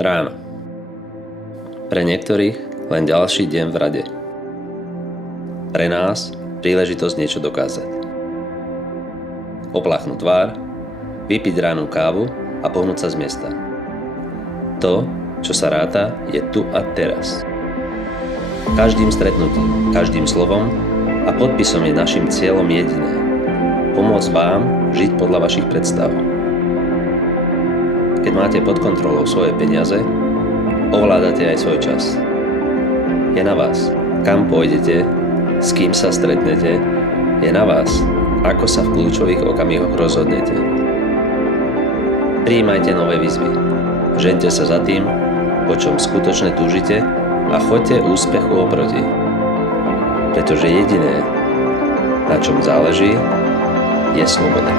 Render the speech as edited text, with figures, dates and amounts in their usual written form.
Ráno. Pre niektorých len ďalší deň v rade. Pre nás príležitosť niečo dokázať. Opláchnúť tvár, vypiť rannú kávu a pohnúť sa z miesta. To, čo sa ráta, je tu a teraz. Každým stretnutím, každým slovom a podpisom je našim cieľom jediné. Pomôcť vám žiť podľa vašich predstav. Keď máte pod kontrolou svoje peniaze, ovládate aj svoj čas. Je na vás, kam pôjdete, s kým sa stretnete, je na vás, ako sa v kľúčových okamihoch rozhodnete. Prijímajte nové výzvy, žeňte sa za tým, po čom skutočne túžite a choďte úspechu oproti. Pretože jediné, na čom záleží, je sloboda.